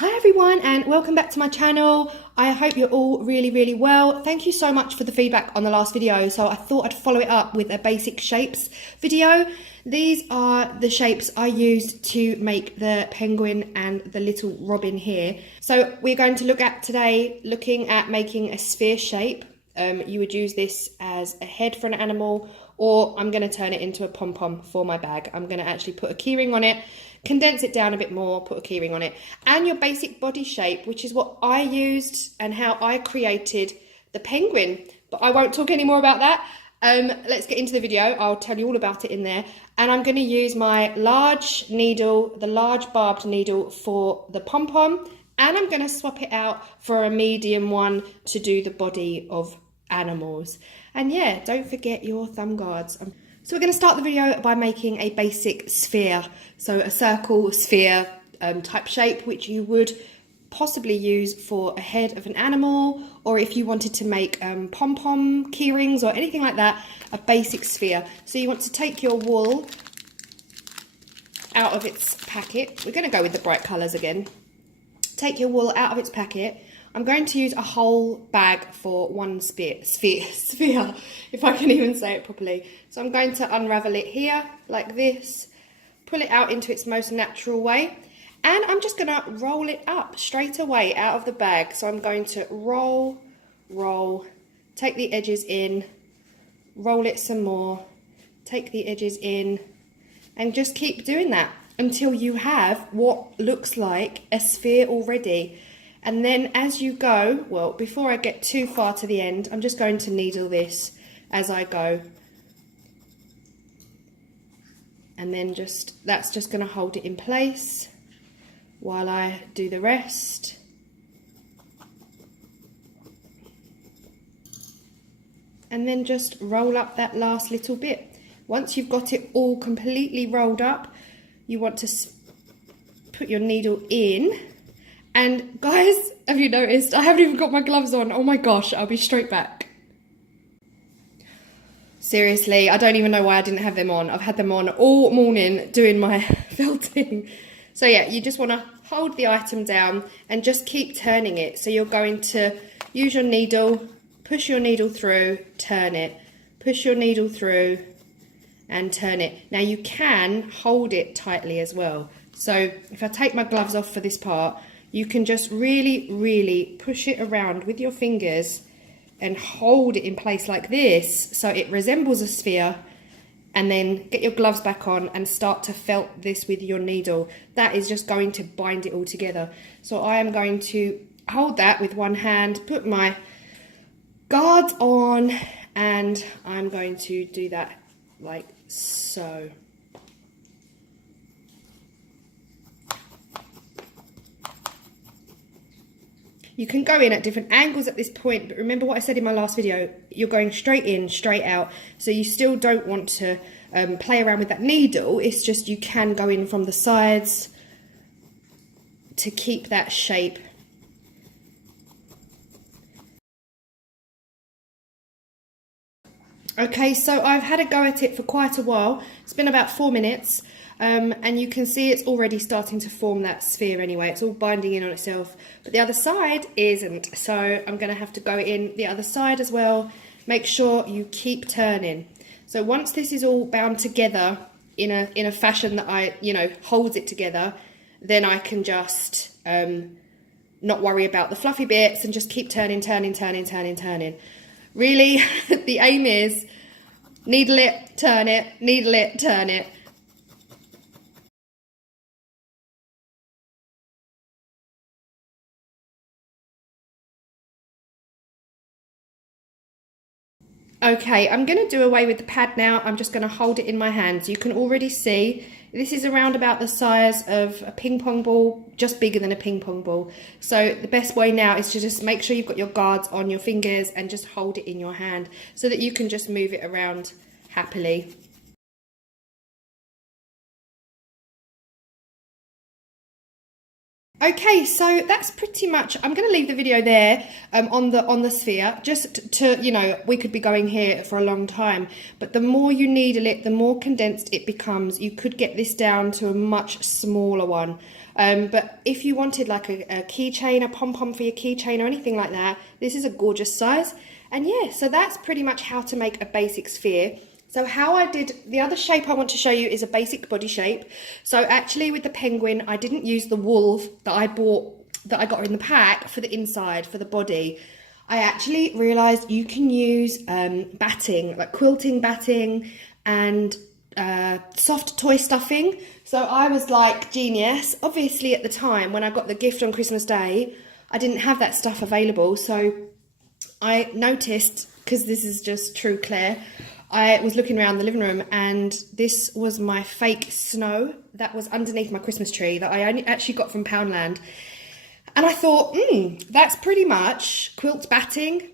Hi everyone and welcome back to my channel. I hope you're all really well. Thank you so much for the feedback on the last video. So I thought I'd follow it up with a basic shapes video. These are the shapes I used to make the penguin and the little robin here. So we're going to look at today, looking at making a sphere shape. You would use this as a head for an animal, or I'm going to turn it into a pom-pom for my bag. I'm going to actually put a keyring on it, condense it down a bit more, put a keyring on it, and your basic body shape, which is what I used and how I created the penguin. But I won't talk any more about that. Let's get into the video. I'll tell you all about it in there. And I'm going to use my large needle, the large barbed needle for the pom-pom, and I'm going to swap it out for a medium one to do the body of animals. And yeah, don't forget your thumb guards. So we're going to start the video by making a basic sphere. So a circle, sphere type shape, which you would possibly use for a head of an animal, or if you wanted to make pom-pom keyrings or anything like that, a basic sphere. So you want to take your wool out of its packet. We're going to go with the bright colours again. Take your wool out of its packet. I'm going to use a whole bag for one sphere, if I can even say it properly. So I'm going to unravel it here like this, pull it out into its most natural way, and I'm just going to roll it up straight away out of the bag. So I'm going to roll, take the edges in, roll it some more, take the edges in, and just keep doing that until you have what looks like a sphere already. And then as you go, well, before I get too far to the end, I'm just going to needle this as I go. And then that's just going to hold it in place while I do the rest. And then just roll up that last little bit. Once you've got it all completely rolled up, you want to put your needle in. And guys, have you noticed? I haven't even got my gloves on. Oh my gosh, I'll be straight back. Seriously, I don't even know why I didn't have them on. I've had them on all morning doing my felting. So yeah, you just want to hold the item down and just keep turning it. So you're going to use your needle, push your needle through, turn it, push your needle through and turn it. Now you can hold it tightly as well. So if I take my gloves off for this part, you can just really push it around with your fingers and hold it in place like this so it resembles a sphere, and then get your gloves back on and start to felt this with your needle. That is just going to bind it all together. So I am going to hold that with one hand, put my guards on, and I'm going to do that like so. You can go in at different angles at this point, but remember what I said in my last video, you're going straight in, straight out, so you still don't want to play around with that needle. It's just you can go in from the sides to keep that shape. Okay, so I've had a go at it for quite a while. It's been about 4 minutes. And you can see it's already starting to form that sphere anyway. It's all binding in on itself, but the other side isn't. So I'm going to have to go in the other side as well. Make sure you keep turning. So once this is all bound together in a fashion that holds it together, then I can just not worry about the fluffy bits and just keep turning. Really, the aim is needle it, turn it, needle it, turn it. Okay, I'm going to do away with the pad now. I'm just going to hold it in my hands. You can already see this is around about the size of a ping pong ball, just bigger than a ping pong ball. So the best way now is to just make sure you've got your guards on your fingers and just hold it in your hand so that you can just move it around happily. Okay, so that's pretty much, I'm going to leave the video there on the sphere, just to, we could be going here for a long time, but the more you needle it, the more condensed it becomes. You could get this down to a much smaller one. But if you wanted like a keychain, a pom-pom for your keychain or anything like that, this is a gorgeous size. And yeah, so that's pretty much how to make a basic sphere. So how I did, the other shape I want to show you is a basic body shape. So actually with the penguin, I didn't use the wool that I bought, that I got in the pack for the inside, for the body. I actually realised you can use batting, like quilting batting and soft toy stuffing. So I was like, genius. Obviously at the time when I got the gift on Christmas Day, I didn't have that stuff available. So I noticed, because this is just true Claire, I was looking around the living room and this was my fake snow that was underneath my Christmas tree that I only actually got from Poundland. And I thought, that's pretty much quilt batting.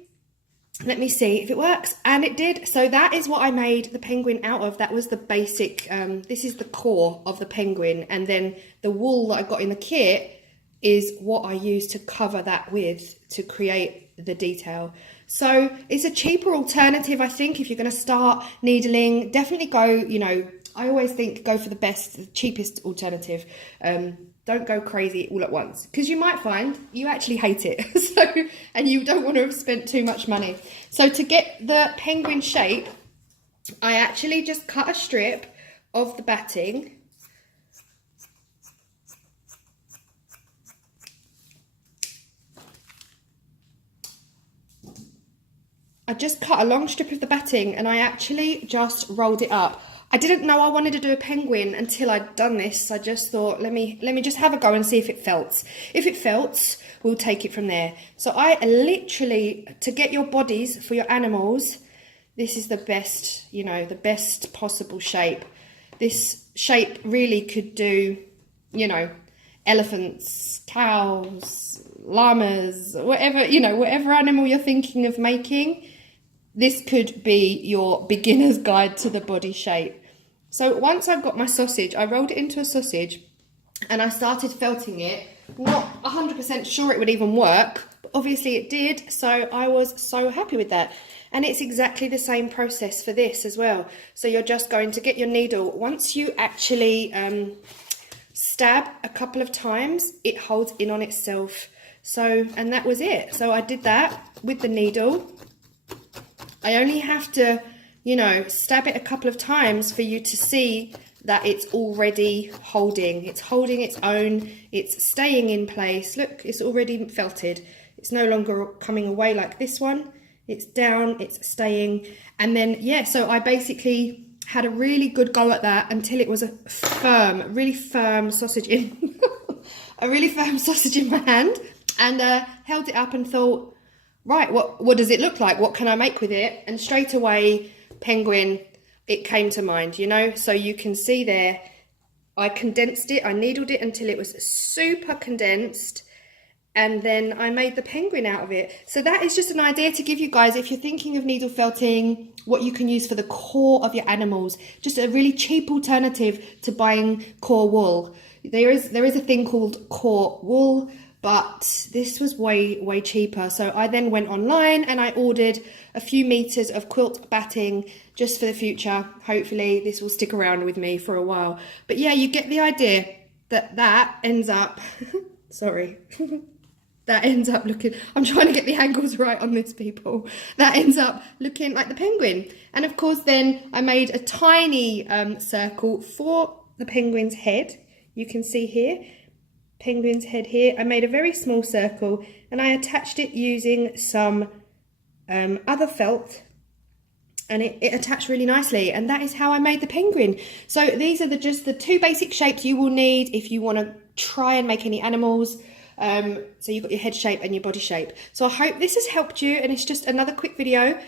Let me see if it works. And it did. So that is what I made the penguin out of. That was the basic, this is the core of the penguin. And then the wool that I got in the kit is what I used to cover that with to create the detail. So it's a cheaper alternative, I think, if you're going to start needling. Definitely go, you know, I always think go for the best, the cheapest alternative. Don't go crazy all at once, because you might find you actually hate it. So, and you don't want to have spent too much money. So to get the penguin shape, I actually just cut a strip of the batting. I just cut a long strip of the batting and I actually just rolled it up. I didn't know I wanted to do a penguin until I'd done this. I just thought, let me just have a go and see if it felts. If it felts, we'll take it from there. So I literally, to get your bodies for your animals, this is the best, you know, the best possible shape. This shape really could do, you know, elephants, cows, llamas, whatever, you know, whatever animal you're thinking of making. This could be your beginner's guide to the body shape. So once I've got my sausage, I rolled it into a sausage and I started felting it. Not 100% sure it would even work, but obviously it did. So I was so happy with that. And it's exactly the same process for this as well. So you're just going to get your needle. Once you actually stab a couple of times, it holds in on itself. So, and that was it. So I did that with the needle. I only have to, you know, stab it a couple of times for you to see that it's already holding. It's holding its own. It's staying in place. Look, it's already felted. It's no longer coming away like this one. It's down, it's staying. And then, yeah, so I basically had a really good go at that until it was a firm, really firm sausage in, a really firm sausage in my hand, and held it up and thought, right, what does it look like? What can I make with it? And straight away, penguin, it came to mind, you know? So you can see there, I condensed it, I needled it until it was super condensed, and then I made the penguin out of it. So that is just an idea to give you guys, if you're thinking of needle felting, what you can use for the core of your animals. Just a really cheap alternative to buying core wool. There is a thing called core wool, but this was way cheaper. So I then went online and I ordered a few meters of quilt batting just for the future. Hopefully this will stick around with me for a while. But yeah, you get the idea that ends up, sorry, that ends up looking, I'm trying to get the angles right on this, people. That ends up looking like the penguin. And of course then I made a tiny circle for the penguin's head. You can see here, penguin's head here. I made a very small circle and I attached it using some other felt, and it attached really nicely, and that is how I made the penguin. So these are just the two basic shapes you will need if you want to try and make any animals. So you've got your head shape and your body shape. So I hope this has helped you, and it's just another quick video.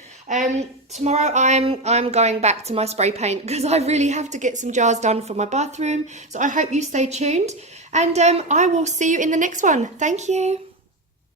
Tomorrow I'm going back to my spray paint because I really have to get some jars done for my bathroom. So I hope you stay tuned, and I will see you in the next one. Thank you.